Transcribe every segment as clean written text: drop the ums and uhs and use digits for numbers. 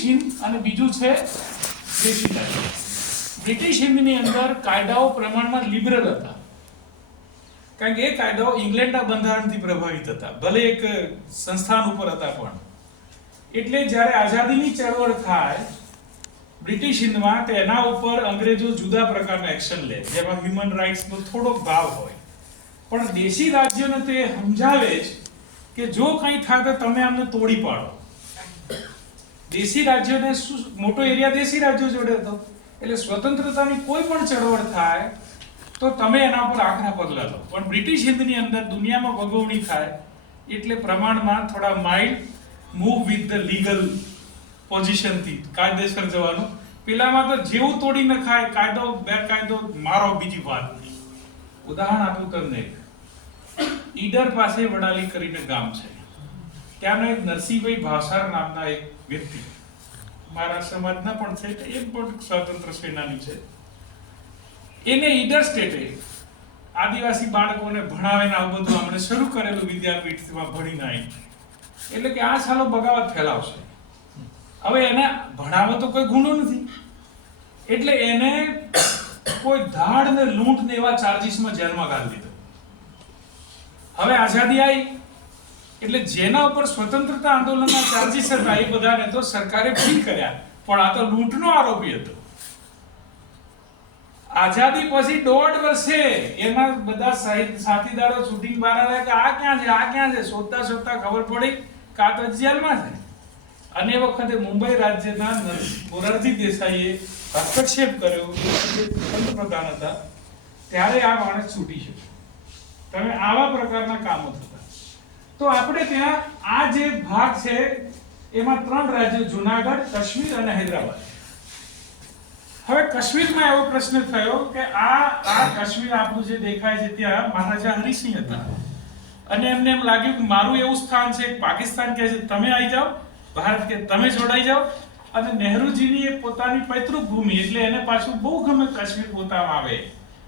હિન્દ અને બીજું છે દેશી કાયદો. બ્રિટિશ હિન્દની અંદર કાયદાઓ પ્રમાણમાં લિબરલ હતા, કારણ કે એ કાયદાઓ ઇંગ્લેન્ડના બંધારણથી પ્રભાવિત હતા, ભલે એક સંસ્થાન ઉપર હતા પણ. એટલે જ્યારે આઝાદીની ચળવળ થાય બ્રિટિશ હિન્દમાં, તો એના ઉપર અંગ્રેજો જુદા પ્રકારના એક્શન લે, જેમાં હ્યુમન રાઇટ્સનો થોડોક ભાવ હોય. પણ દેશી રાજ્યોને તે સમજાવે જ કે જો કંઈ થાય તો તમે અમને તોડી પાડો. દેશી રાજ્યોને શું મોટો એરિયા દેશી રાજ્યો જોડે હતો, એટલે સ્વતંત્રતાની કોઈ પણ ચળવળ થાય તો તમે એના પર આકરા પગલા લો. પણ બ્રિટિશ હિન્દની અંદર દુનિયામાં ભગવણી થાય એટલે પ્રમાણમાં થોડા mild move with the legal પોઝિશનથી કાયદેસર જવાનું. પેલામાં તો જેવું તોડી ન ખાય, કાયદો બેકાયદો મારો બીજી વાત નહીં. ઉદાહરણ આપું તમને, ઈડર પાસે વડાલી કરીને ગામ છે, ત્યાંનો એક નરસિંહભાઈ ભાવસાર નામના એક વ્યક્તિ, મારા સમાજના પણ છે, એ પણ સ્વાતંત્ર્ય સેનાની છે. એને ઈડર સ્ટેટે આદિવાસી બાળકોને ભણાવે ને આવું બધું આપણે શરૂ કરેલું વિદ્યાપીઠમાં ભણીને આવી. એટલે કે આ સાલો બગાવત ફેલાવશે. હવે એને ભણાવો તો કોઈ ગુનો નથી, એટલે એને કોઈ ધાડ ને લૂંટ ને એવા ચાર્જીસમાં જેલમાં ગાળી દીધો. હવે આઝાદી આવી એટલે જેના ઉપર સ્વતંત્રતા આંદોલનના ચાર્જીસ હતા એ બધાને તો સરકારે ફ્રી કર્યા, પણ આ તો લૂંટનો આરોપી હતો. આઝાદી પછી 1.5 વર્ષે એના બધા સાથીદારો શૂટિંગ બહાર આવ્યા કે આ ક્યાં છે, આ ક્યાં છે, શોધતા શોધતા ખબર પડી કે આ તો જેલમાં છે. અને એ વખતે મુંબઈ રાજ્યના મોરારજી દેસાઈએ હસ્તક્ષેપ કર્યો, પંતપ્રધાન હતા ત્યારે આ માણસ છૂટી શક્યો. તમે આવા પ્રકારના કામો થતા. તો આપણે ત્યાં આ જે ભાગ છે એમાં 3 રાજ્યો, જુનાગઢ, કાશ્મીર અને હૈદરાબાદ. હવે કાશ્મીરમાં એવો પ્રશ્ન થયો કે આ કાશ્મીર આપણું જે દેખાય છે ત્યાં મહારાજા હરિસિંહ હતા, અને એમને એમ લાગ્યું કે મારું એવું સ્થાન છે. પાકિસ્તાન કહે છે તમે આવી જાઓ, ભારત કે તમે જોડાઈ જાઓ. અને નહેરુજીની એ પોતાની પૈતૃક ભૂમિ, એટલે એને પાછું બહુ ગમે કાશ્મીર પોતામાં આવે,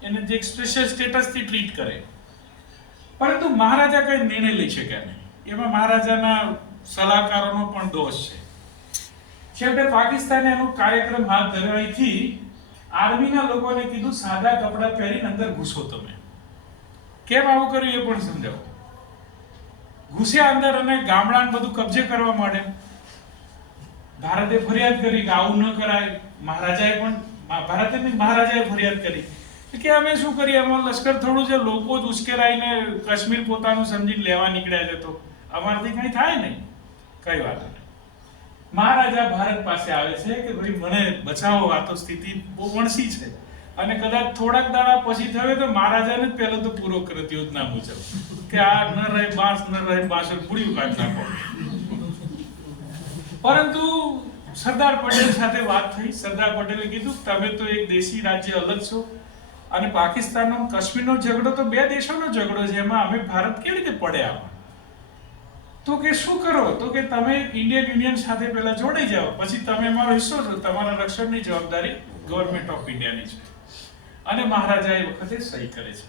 એને જે સ્પેશિયલ સ્ટેટસથી ટ્રીટ કરે. પરંતુ મહારાજા કઈ નિર્ણય લઈ શક્યા નહીં. એમાં મહારાજાના સલાહકારોનો પણ દોષ છે. છેવટે પાકિસ્તાને એનો કાર્યક્રમ હાથ ધરવાથી આર્મીના લોકોને કીધું સાદા કપડાં પહેરીને અંદર ઘૂસો તમે. કેમ આવું કર્યું એ પણ સમજાવો. ઘૂસ્યા અંદર અને ગામડાને બધું કબજે કરવા માંડે. ભારતે ફરિયાદ કરી કે આવું ન કરાય. મહારાજાએ ફરિયાદ કરી કે અમે શું કરીએ, અમારું લશ્કર થોડું છે, લોકો જ ઉશ્કેરાઈને કાશ્મીર પોતાનું સમજીને લેવા નીકળ્યા છે, તો અમારાથી કંઈ થાય નહીં. કઈ વાત નહીં. મહારાજા ભારત પાસે આવે છે કે ભાઈ મને બચાવો, આ તો સ્થિતિ બહુ વણસી છે. અને કદાચ થોડાક દાડા પછી થયો તો મહારાજાને જ પહેલો તો પૂરો કર્યો યોજના મુજબ કે આ ન રહે બાંસ, ન રહે બાંસર, પૂડ્યું કાઢ નાખો. પરંતુ સરદાર પટેલ સાથે વાત થઈ. સરદાર પટેલે કીધું તમે તો એક દેશી રાજ્ય અલગ છો, અને પાકિસ્તાનનો કાશ્મીરનો ઝઘડો તો 2 દેશોનો ઝઘડો છે, એમાં અમે ભારત કેવી રીતે પડ્યા? તો કે શું કરો, તો કે તમે ઇન્ડિયન યુનિયન સાથે પહેલા જોડાઈ જાઓ, પછી તમે અમારો હિસ્સો છો, તમારા રક્ષણની જવાબદારી ગવર્નમેન્ટ ઓફ ઇન્ડિયાની છે. અને મહારાજા એ વખતે સહી કરે છે.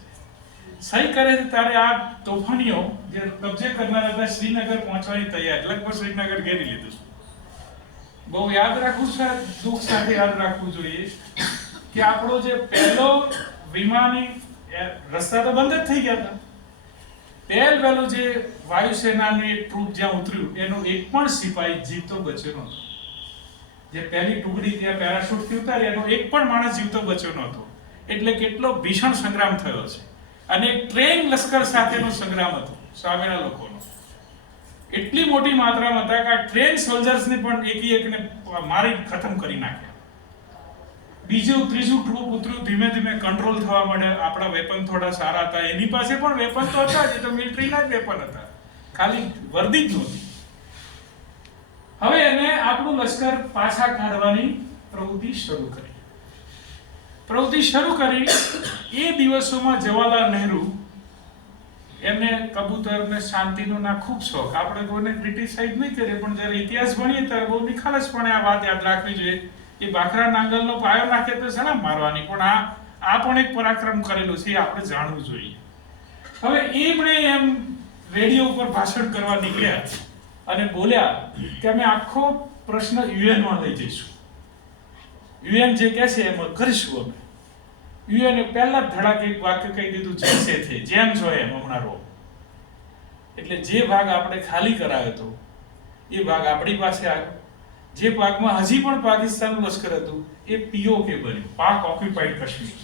સહી કરે છે ત્યારે આ તોફાનીઓ જે કબજે કરનારા હતા શ્રીનગર પહોંચવાની તૈયાર, લગભગ શ્રીનગર ઘેરી લીધું છે. બહુ યાદ રાખવું છે, દુઃખ સાથે યાદ રાખવું જોઈએ કે આપણો જે પહેલો વિમાની રસ્તા તો બંધ જ થઈ ગયા હતા. પહેલું જે વાયુસેનાની ટ્રુપ જ્યાં ઉતર્યું એનો એક પણ સિપાહી જીવતો બચ્યો નહોતો. જે પહેલી ટુકડી ત્યાં પેરાશૂટથી ઉતારી એનો એક પણ માણસ જીવતો બચ્યો નહોતો. એટલે કેટલો ભીષણ સંગ્રામ થયો છે. અને એક ટ્રેન લશ્કર સાથેનો સંગ્રામ હતો સામેના લોકોનો. એટલી મોટી માત્રામાં હતા કે આ ટ્રેન સોલ્જર્સને પણ એકને મારી ખતમ કરી નાખ્યા. બીજું ત્રીજું ટ્રુપ ઉતર્યું, ધીમે ધીમે કંટ્રોલ થવા માંડ્યા. આપણા વેપન થોડા સારા હતા, એની પાસે પણ વેપન તો હતા જ, એ તો મિલિટરીના જ વેપન હતા, ખાલી વર્દી જ નહોતી. હવે એને આપણું લશ્કર પાછા કાઢવાની પ્રવૃત્તિ શરૂ કરી. એ દિવસોમાં જવાહરલાલ નહેરુ, એમને કબૂતર ને શાંતિનો ના ખૂબ શોખ. આપણે કોઈને ક્રિટિસાઇઝ નહીં કરીએ, પણ જ્યારે ઇતિહાસ ભણીએ ત્યારે બહુ નિખાલસપણે આ વાત યાદ રાખવી જોઈએ. એ બાખરા નાંગલનો પાયો નાખે તો સલાહ મારવાની, પણ આ પણ એક પરાક્રમ કરેલું છે, એ આપણે જાણવું જોઈએ. હવે એમણે રેડિયો ઉપર ભાષણ કરવા નીકળ્યા અને બોલ્યા કે અમે આખો પ્રશ્ન યુએન માં લઈ જઈશું. યુએન જે કહે છે એમ કરીશું અમે. યુએન પહેલા જ ધડાકે એક વાક્ય કહી દીધું, જૈસે થે, જેમ જોઈએ એમ હમણાં રહો. એટલે જે ભાગ આપણે ખાલી કરાયો હતો એ ભાગ આપણી પાસે આવ્યો. જે ભાગમાં હજી પણ પાકિસ્તાનનું લશ્કર હતું એ પીઓકે બન્યું, પાક ઓક્યુપાઈડ કાશ્મીર.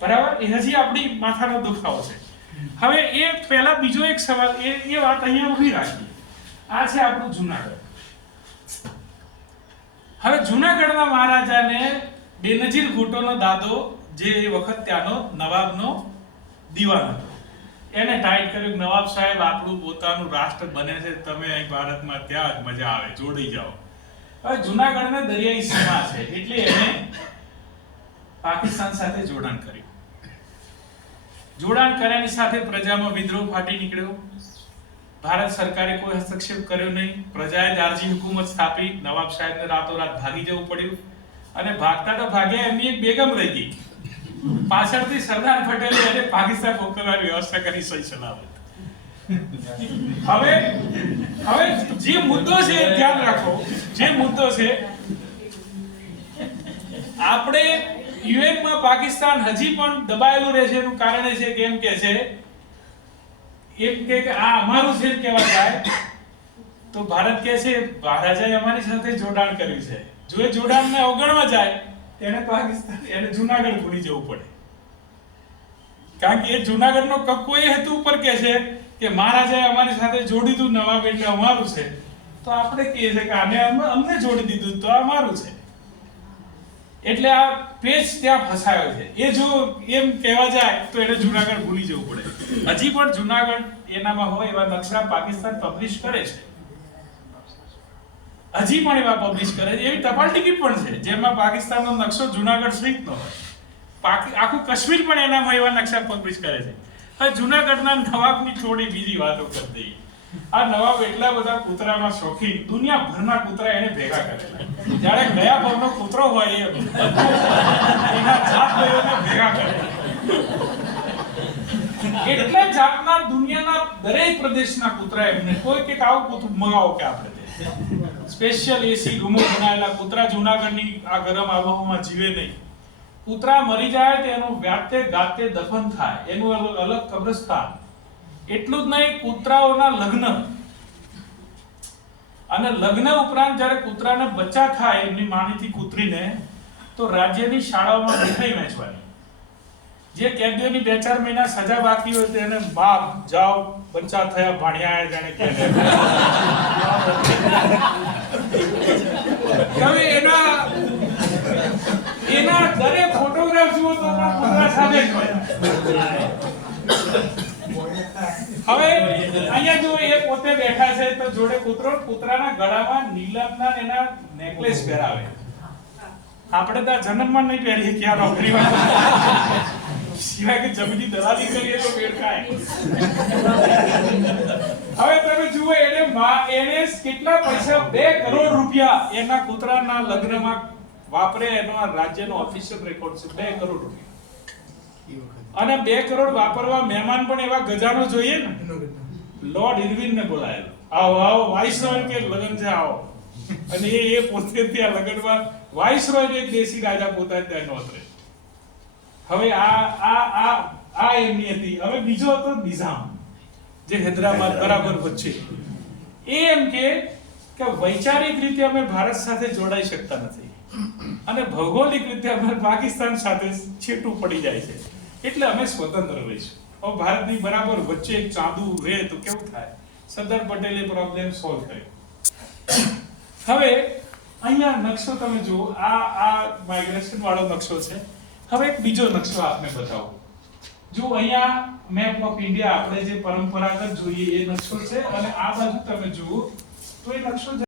બરાબર, એ હજી આપણી માથાનો દુખાવો છે. હવે એ પહેલા બીજો એક સવાલ, એ વાત અહીંયા ઊભી રાખીએ. આ છે આપણું જુનાગઢ. હવે જુનાગઢના મહારાજાને બેનજીર ભુટ્ટોનો દાદો, જે એ વખત ત્યાંનો નવાબનો દીવાન હતો, એને ટાઈટ કર્યું, નવાબ સાહેબ આપણું પોતાનું રાષ્ટ્ર બને છે, તમે અહીં ભારતમાં ત્યાં મજા આવે, જોડી જાઓ. હવે જુનાગઢને દરિયાઈ સીમા છે એટલે એને પાકિસ્તાન સાથે જોડાણ કર્યું. જોડાણ કર્યાની સાથે પ્રજામાં વિદ્રોહ ફાટી નીકળ્યો. ભારત સરકારે કોઈ હસ્તક્ષેપ કર્યો નહીં. પ્રજાએ દારજી હુકુમત સ્થાપી. નવાબ સાહેબને રાતોરાત ભાગી જવું પડ્યું અને ભાગતા તો ભાગ્યા, એમની એક બેગમ રહી ગઈ. પાછળથી સરદાર પટેલે એને પાકિસ્તાન મોકલવાની વ્યવસ્થા કરી, સહી સલામત. હવે જે મુદ્દો છે ધ્યાન રાખો, જે મુદ્દો છે, આપણે યુએન માં પાકિસ્તાન હજી પણ દબાયેલું રહે છે. એનું કારણ છે કે એમ કે છે, એમ કે આ અમારું છે કેવા જાય તો ભારત કહે છે મહારાજાએ અમારી સાથે જોડાણ કર્યું છે. જો એ જોડાણને અવગણવા જાય એને પાકિસ્તાન, એને જુનાગઢ ભૂલી જવું પડે. કારણ કે એ જુનાગઢનો કક્કો એ હેતુ ઉપર કે છે કે મહારાજાએ અમારી સાથે જોડી દીધું, નવાબ એટલે અમારું છે, તો આપણે કહીએ છીએ કે આને અમને જોડી દીધું તો અમારું છે. એટલે આ પેચ ત્યાં ફસાયો છે. એ જો એમ કહેવા જાય તો એને જુનાગઢ ભૂલી જવું પડે. હજી પણ જુનાગઢ એનામાં હોય એવા નકશા પાકિસ્તાન પબ્લિશ કરે છે. હજી પણ એવા પબ્લિશ કરે છે. એવી ટપાલ ટિકિટ પણ છે જેમાં પાકિસ્તાનનો નકશો જુનાગઢ સહિતનો હોય. આખું કાશ્મીર પણ એનામાં એવા નકશા પબ્લિશ કરે છે. હવે જુનાગઢના નવાબની થોડી બીજી વાતો કરી દઈએ. આ નવાબ એટલા બધા કૂતરાના શોખીન, દુનિયાભરના કૂતરા એને ભેગા કરેલા. જ્યારે ગયા ભાવનો કૂતરો હોય એ એના જાત ભાઈઓને ભેગા કરેલા. એટલા જાતના દુનિયાના દરેક પ્રદેશના કૂતરા એમને, કોઈ કે આવું કૂતરું મંગાવો કે આપણે સ્પેશિયલ એસી રૂમો બનાવેલા કૂતરા. જુનાગઢની આ ગરમ આબોહવામાં જીવે નહીં. કૂતરા મરી જાય તો એનું વ્યાતે ગાતે દફન થાય, એનું અલગ કબ્રસ્તાન. એટલું જ નહીં, કૂતરાઓના લગ્ન, અને લગ્ન ઉપરાંત જ્યારે કૂતરાને બચ્ચા થાય એમની માનીથી કૂતરીને, તો રાજ્યની શાળાઓમાં મીઠાઈ વહેંચવાની. જે કેદીઓની 2-4 મહિના સજા બાકી હોય તો એને બાપ જાઓ બચ્ચા થયા ભાણ્યા જાણે કે હવે એના દરેક ફોટોગ્રાફ જુઓ તો કૂતરા સાથે જ હોય. હવે અહીંયા જો એ પોતે બેઠા છે તો જોડે કૂતરાના ગળામાં નીલમના એના નેકલેસ પહેરાવે. આપણે તો જન્મમાં નહીં પહેરીએ કે આ નોકરીમાં, સિવાય કે જમીની દલાલી કરીએ તો પેટ ખાય. હવે તમે જુઓ એને કેટલા પૈસા, 2 કરોડ રૂપિયા એના કૂતરાના લગ્નમાં વાપરે. એનો આ રાજ્યનો ઓફિશિયલ રેકોર્ડ છે, 2 કરોડ રૂપિયા. અને 2 કરોડ વાપરવા મહેમાન પણ એવા ગજાનો જોઈએ ને. લોર્ડ ઇરવિન ને બોલાયેલો, આવો આવો વાઇસરોય કે લગન છે આવો. અને એ પોતે ત્યાં લગનમાં વાઇસરોય એક દેશી રાજા પોતા ત્યાં નોતરે. હવે આ એમની હતી. હવે બીજો હતો નિઝામ, જે હૈદરાબાદ બરાબર વચ્ચે. એ એમ કે વૈચારિક રીતે અમે ભારત સાથે જોડાઈ શકતા નથી અને ભૌગોલિક રીતે અમે પાકિસ્તાન સાથે છેટું પડી જાય છે, એટલે અમે સ્વતંત્ર રહીશું. હવે ભારતની બરાબર વચ્ચે એક ચાંદુ રહે તો કેવું થાય. સરદાર પટેલે પ્રોબ્લેમ સોલ્વ કર્યો. હવે અહીંયા નકશો તમે જુઓ, આ માઇગ્રેશન વાળો નકશો છે. હવે એક બીજો નકશો આપને બતાવો. જો અહીંયા મેપ ઓફ ઇન્ડિયા આપણે જે પરંપરાગત જોઈએ એ નકશો છે, અને આ બાજુ તમે જુઓ તો એ નકશો